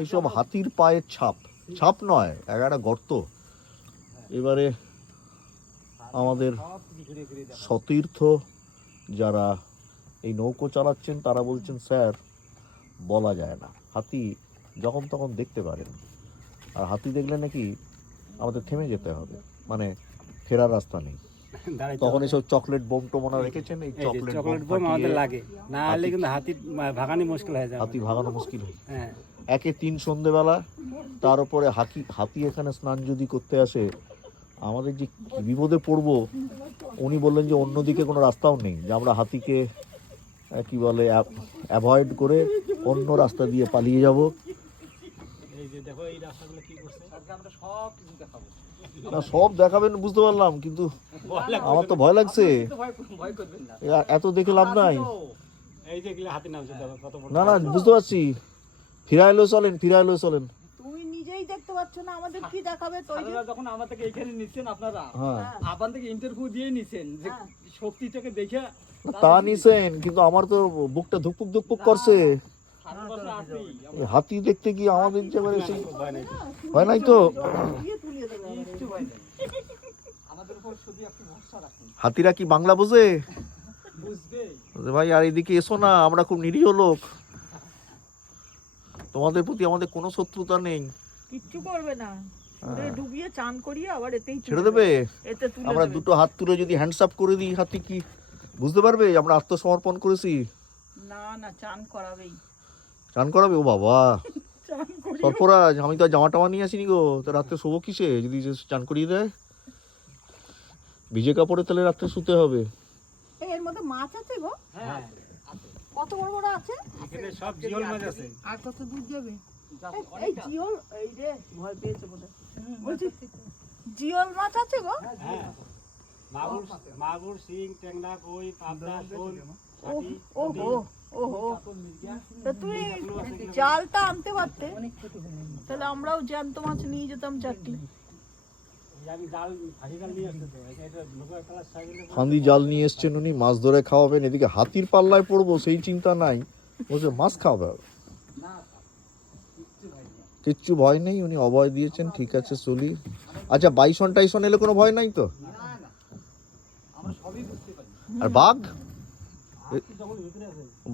এইসব হাতির পায়ের ছাপ, ছাপ নয়, একটা গর্ত। এবারে আমাদের সতীর্থ যারা এই নৌকো চালাচ্ছেন তারা বলছেন স্যার বলা যায় না, হাতি যখন তখন দেখতে পারেন, আর হাতি দেখলে নাকি আমাদের থেমে যেতে হবে, মানে ফেরার রাস্তা নেই। তখন এসব চকলেট বোম টোমনা রেখেছেন, এই চকলেট বোম আমাদের লাগে না হলে কিন্তু হাতি ভাগানো মুশকিল হয়ে যায়, হাতি ভাগানো মুশকিল হয়। হ্যাঁ, 1-3 সন্ধ্যেবেলা, তার উপরে হাতি এখানে স্নান যদি করতে আসে, আমাদের যে কি বিপদে পড়বো। উনি বললেন যে অন্যদিকে কোনো রাস্তাও নেই, যে আমরা হাতিকে কি বলে অ্যাভয়েড করে অন্য রাস্তা দিয়ে পালিয়ে যাব। না সব দেখাবেন বুঝতে পারলাম, কিন্তু আমার তো ভয় লাগছে, এত দেখে লাভ নাই। না না বুঝতে পারছি, ফিরাইলেও চলেন, ফিরাইলেও চলেন। তুমি নিজেই দেখতে পাচ্ছ না আমাদের কি দেখাবে। যখন আমাদেরকে এখানে নিচ্ছেন আপনারা, আপনার থেকে ইন্টারভিউ দিয়ে নিছেন যে শক্তিটাকে দেখে তা নিছেন, কিন্তু আমার তো বুকটা ধুকপুক ধুকপুক করছে। হাতি দেখতে কি আমাদের যে সেই ভয় নাই তো। হাতিরা কি বাংলা বোঝে? ভাই আর এদিকে এসো না, আমরা খুব নিরীহ লোক, তোমাদের প্রতি আমাদের কোনো শত্রুতা নেই। কিচ্ছু করবে না, ডুবিয়ে চান করিয়ে আবার এতেই ছেড়ে দেবে। আমরা দুটো হাত তুলে যদি হ্যান্ডস আপ করে দিই, হাতি কি বুঝতে পারবে আমরা আত্মসমর্পণ করেছি? না না, চান করাবেই। চান করাবে? ও বাবা সরফরাজ, আমি তো জামা টামা নিয়ে আসিনি গো, তো রাত্রে শোবো কিসে যদি চান করিয়ে দেয়? ভিজে কাপড়ে তাহলে রাত্রে শুতে হবে। এর মধ্যে মাছ আছে গো? হ্যাঁ, কত বড় বড় আছে? এখানে সব জিওল মাছ আছে। আর কত দূর যাবে? এই জিওল, এই রে ভয় পেয়েছে বোধহয়। বলছি জিওল মাছ আছে গো? হ্যাঁ, মাগুর, শিং, ট্যাংরা, কই, পাবদা, শোল, ছাটি। ওহো ওহো, তা তুই জালটা আনতে পারতে, তাহলে আমরাও জ্যান্ত মাছ নিয়ে যেতাম 4টি। ফাঁদি জাল নিয়ে এসছেন উনি, মাছ ধরে খাওয়াবেন, এদিকে হাতির পাল্লায় পড়বো সেই চিন্তা নাই, বলছে মাছ খাওয়াবে হবে। কিচ্ছু ভয় নেই, উনি অভয় দিয়েছেন, ঠিক আছে চলি। আচ্ছা বাইসন টাইসন এলে কোনো ভয় নাই তো? আর বাঘ?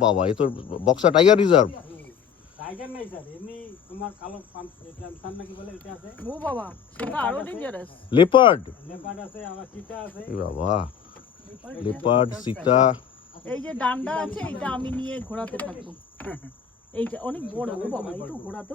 বাবা এ তো বক্সা টাইগার রিজার্ভ। টাইগার নাই স্যার, এমনি তোমার কালো পান নাকি বলে এটা আছে। ও বাবা, সেটা আরো ডেঞ্জারাস। লেপার্ড আছে, আবার চিতা আছে। এ বাবা, লেপার্ড, চিতা। এই যে ডান্ডা আছে, এটা আমি নিয়ে ঘোরাতে থাকবো। এইটা অনেক বড়। ও বাবা, এই তো ঘোরাতে